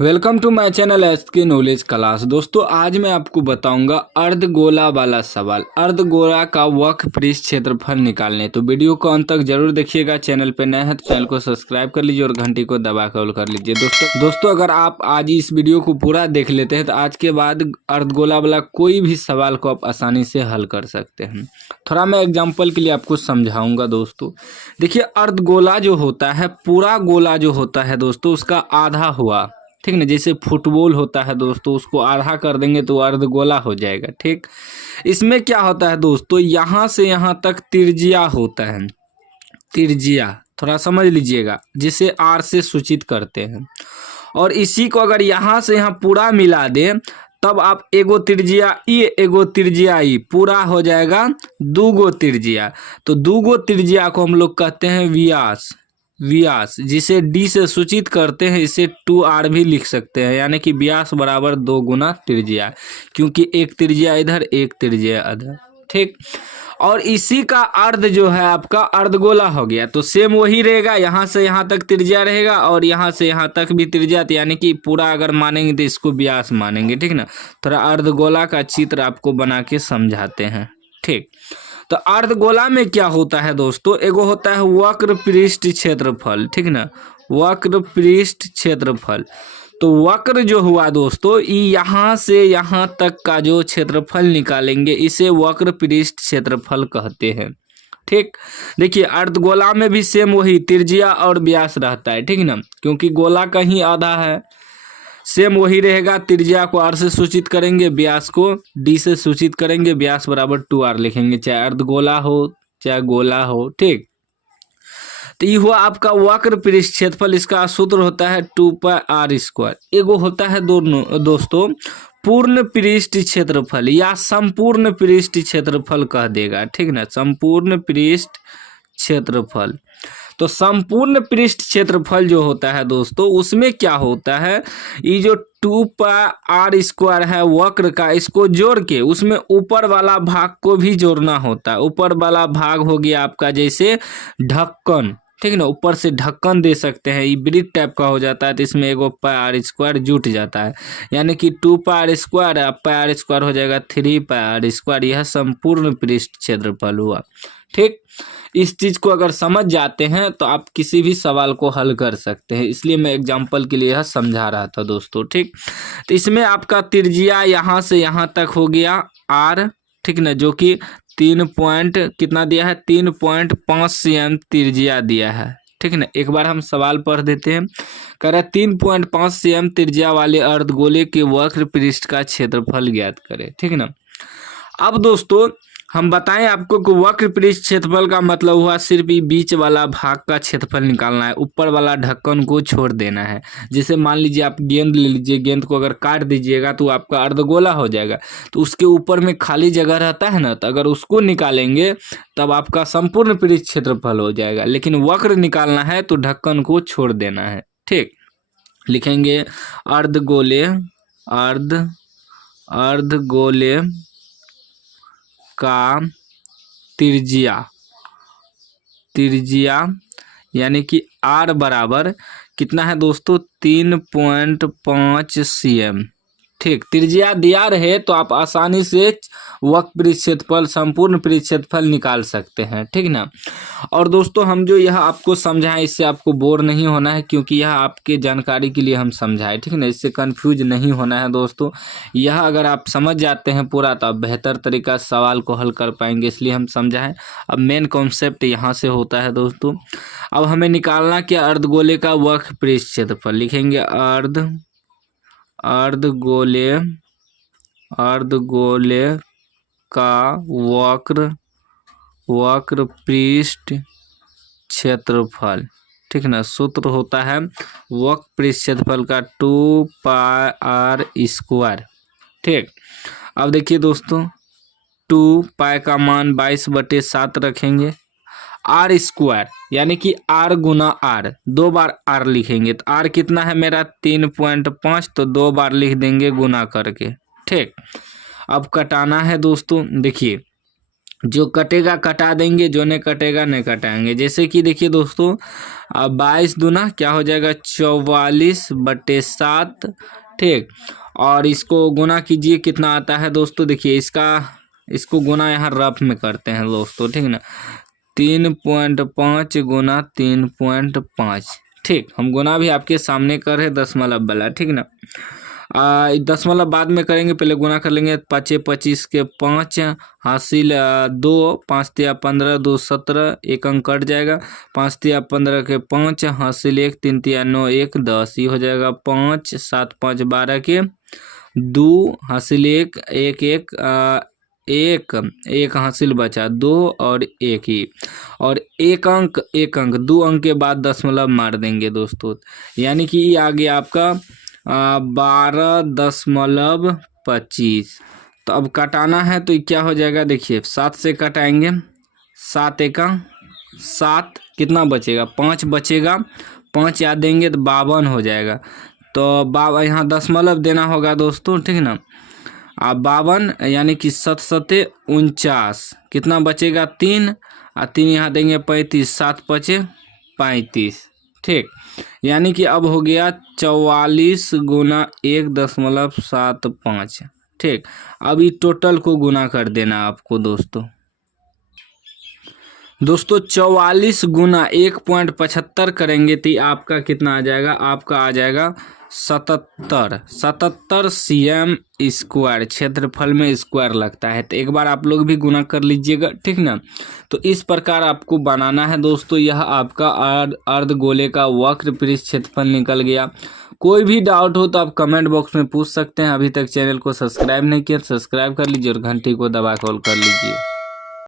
Welcome to my channel SK knowledge class. दोस्तों आज मैं आपको बताऊंगा अर्धगोला वाला सवाल, अर्धगोला का वक्र पृष्ठ क्षेत्रफल निकालने। तो वीडियो को अंत तक जरूर देखिएगा। चैनल पे नए हैं तो चैनल को सब्सक्राइब कर लीजिए और घंटी को दबा कर ऑल कर लीजिए। दोस्तों अगर आप आज इस वीडियो को पूरा देख लेते हैं तो आज के बाद अर्धगोला वाला कोई भी सवाल को आप आसानी से हल कर सकते हैं। थोड़ा मैं एग्जाम्पल के लिए आपको समझाऊंगा। दोस्तों देखिए, अर्धगोला जो होता है, पूरा गोला जो होता है दोस्तों, उसका आधा हुआ, ठीक ना। जैसे फुटबॉल होता है दोस्तों, उसको आधा कर देंगे तो अर्धगोला हो जाएगा। ठीक, इसमें क्या होता है दोस्तों, यहाँ से यहाँ तक तिर्जिया होता है। तिर्जिया थोड़ा समझ लीजिएगा, जिसे आर से सूचित करते हैं। और इसी को अगर यहाँ से यहाँ पूरा मिला दें तब आप एगो तिर्जिया ई एगो तिर्जिया ई पूरा हो जाएगा दूगो तिर्जिया। तो दूगो तिर्जिया को हम लोग कहते हैं व्यास। व्यास जिसे डी से सूचित करते हैं, इसे 2r भी लिख सकते हैं, यानी कि व्यास बराबर 2 गुना त्रिज्या, क्योंकि एक त्रिज्या इधर एक त्रिज्या इधर। ठीक, और इसी का अर्ध जो है आपका अर्धगोला हो गया। तो सेम वही रहेगा, यहाँ से यहाँ तक त्रिज्या रहेगा और यहाँ से यहाँ तक भी त्रिज्या, यानी कि पूरा अगर मानेंगे तो इसको व्यास मानेंगे। ठीक ना, थोड़ा अर्धगोला का चित्र आपको बना के समझाते हैं। ठीक, तो अर्धगोला में क्या होता है दोस्तों, एगो होता है वक्र पृष्ठ क्षेत्रफल। ठीक ना, वक्र पृष्ठ क्षेत्रफल। तो वक्र जो हुआ दोस्तों, यहाँ से यहाँ तक का जो क्षेत्रफल निकालेंगे इसे वक्र पृष्ठ क्षेत्रफल कहते हैं। ठीक, देखिए अर्धगोला में भी सेम वही त्रिज्या और व्यास रहता है। ठीक ना, क्योंकि गोला का ही आधा है, सेम वही रहेगा। त्रिज्या को r से सूचित करेंगे, व्यास को d से सूचित करेंगे, व्यास बराबर 2r लिखेंगे, चाहे अर्धगोला हो चाहे गोला हो। ठीक, तो ये हुआ आपका वक्र पृष्ठ क्षेत्रफल। इसका सूत्र होता है 2πr²। एगो होता है दोस्तों पूर्ण पृष्ठ क्षेत्रफल या संपूर्ण पृष्ठ क्षेत्रफल कह देगा। ठीक ना, संपूर्ण पृष्ठ क्षेत्रफल। तो संपूर्ण पृष्ठ क्षेत्रफल जो होता है दोस्तों, उसमें क्या होता है, ये जो 2πr² है वक्र का, इसको जोड़ के उसमें ऊपर वाला भाग को भी जोड़ना होता है। ऊपर वाला भाग हो गया आपका जैसे ढक्कन। ठीक है ना, ऊपर से ढक्कन दे सकते हैं, ये ब्रिज टाइप का हो जाता है, तो इसमें एगो πr² जुट जाता है, यानी कि 2πr², πr² हो जाएगा 3πr²। यह संपूर्ण पृष्ठ क्षेत्रफल हुआ। ठीक, इस चीज को अगर समझ जाते हैं तो आप किसी भी सवाल को हल कर सकते हैं, इसलिए मैं एग्जांपल के लिए यह समझा रहा था दोस्तों। ठीक, तो इसमें आपका त्रिज्या यहाँ से यहाँ तक हो गया r। ठीक ना, जो कि 3 पॉइंट कितना दिया है, 3.5 cm त्रिज्या दिया है। ठीक ना, एक बार हम सवाल पढ़ देते हैं। कह रहा है 3.5 cm त्रिज्या वाले अर्धगोले के वक्र पृष्ठ का क्षेत्रफल ज्ञात करें। ठीक ना, अब दोस्तों हम बताएं आपको कि वक्र पृष्ठ क्षेत्रफल का मतलब हुआ सिर्फ ये बीच वाला भाग का क्षेत्रफल निकालना है, ऊपर वाला ढक्कन को छोड़ देना है। जैसे मान लीजिए आप गेंद ले लीजिए, गेंद को अगर काट दीजिएगा तो आपका अर्धगोला हो जाएगा, तो उसके ऊपर में खाली जगह रहता है ना, तो अगर उसको निकालेंगे तब आपका संपूर्ण पृष्ठ क्षेत्रफल हो जाएगा। लेकिन वक्र निकालना है तो ढक्कन को छोड़ देना है। ठीक, लिखेंगे अर्धगोले अर्धगोले का त्रिज्या यानी कि r बराबर कितना है दोस्तों, 3.5 cm। ठीक, त्रिज्या दिया रहे तो आप आसानी से वक्र पृष्ठ क्षेत्रफल, संपूर्ण पृष्ठ क्षेत्रफल निकाल सकते हैं। ठीक ना, और दोस्तों हम जो यह आपको समझाएं इससे आपको बोर नहीं होना है, क्योंकि यह आपके जानकारी के लिए हम समझाएं। ठीक ना, इससे कंफ्यूज नहीं होना है दोस्तों। यह अगर आप समझ जाते हैं पूरा तो आप बेहतर तरीका से सवाल को हल कर पाएंगे, इसलिए हम समझाएं। अब मेन कॉन्सेप्ट यहाँ से होता है दोस्तों। अब हमें निकालना क्या, अर्धगोले का वक्र पृष्ठ क्षेत्रफल। लिखेंगे अर्धगोले का वक्र पृष्ठ क्षेत्रफल। ठीक ना, सूत्र होता है वक्र पृष्ठ क्षेत्रफल का 2πr²। ठीक, अब देखिए दोस्तों 2π का मान 22/7 रखेंगे, r² यानी कि r गुना r, 2 बार r लिखेंगे, तो r कितना है मेरा 3.5, तो 2 बार लिख देंगे गुना करके। ठीक, अब कटाना है दोस्तों। देखिए जो कटेगा कटा देंगे, जो नहीं कटेगा नहीं कटाएंगे। जैसे कि देखिए दोस्तों, अब 22 दूना क्या हो जाएगा 44/7, ठीक। और इसको गुना कीजिए, कितना आता है दोस्तों, देखिए इसको गुना यहाँ रफ में करते हैं दोस्तों, ठीक ना। 3.5 गुना 3.5, ठीक। हम गुना भी आपके सामने कर रहे दशमलव वाला, ठीक ना। दशमलव बाद में करेंगे, पहले गुना कर लेंगे। 5 25 के 5 हासिल 2, 5 तिया 15, 2 17, एक अंक कट जाएगा। 5 तिया 15 के 5 हासिल 1, 3 तिया 9 1 10, ये हो जाएगा 5, 7 5 12 के 2 हासिल 1 1 एक हासिल बचा 2 और 1 ही, और एक अंक 2 अंक के बाद दशमलव मार देंगे दोस्तों, यानी कि ये आ गया आपका 12.25। तो अब कटाना है तो क्या हो जाएगा, देखिए 7 से कटाएंगे, 7 1 7, कितना बचेगा 5 बचेगा, 5 याद देंगे तो 52 हो जाएगा। तो यहाँ दशमलव देना होगा दोस्तों, ठीक ना। अब 52 यानी कि 7 7 49, कितना बचेगा 3, और 3 यहाँ देंगे 35, 7 5 35, ठीक। यानी कि अब हो गया 44 गुना 1.75, ठीक। अब ये टोटल को गुना कर देना आपको दोस्तों 44 गुना 1.75 करेंगे तो आपका कितना आ जाएगा, आपका आ जाएगा 77 cm स्क्वायर। क्षेत्रफल में स्क्वायर लगता है, तो एक बार आप लोग भी गुना कर लीजिएगा, ठीक ना। तो इस प्रकार आपको बनाना है दोस्तों। यह आपका अर्धगोले का वक्र पृष्ठ क्षेत्रफल निकल गया। कोई भी डाउट हो तो आप कमेंट बॉक्स में पूछ सकते हैं। अभी तक चैनल को सब्सक्राइब नहीं किया, सब्सक्राइब कर लीजिए और घंटी को दबा कॉल कर लीजिए।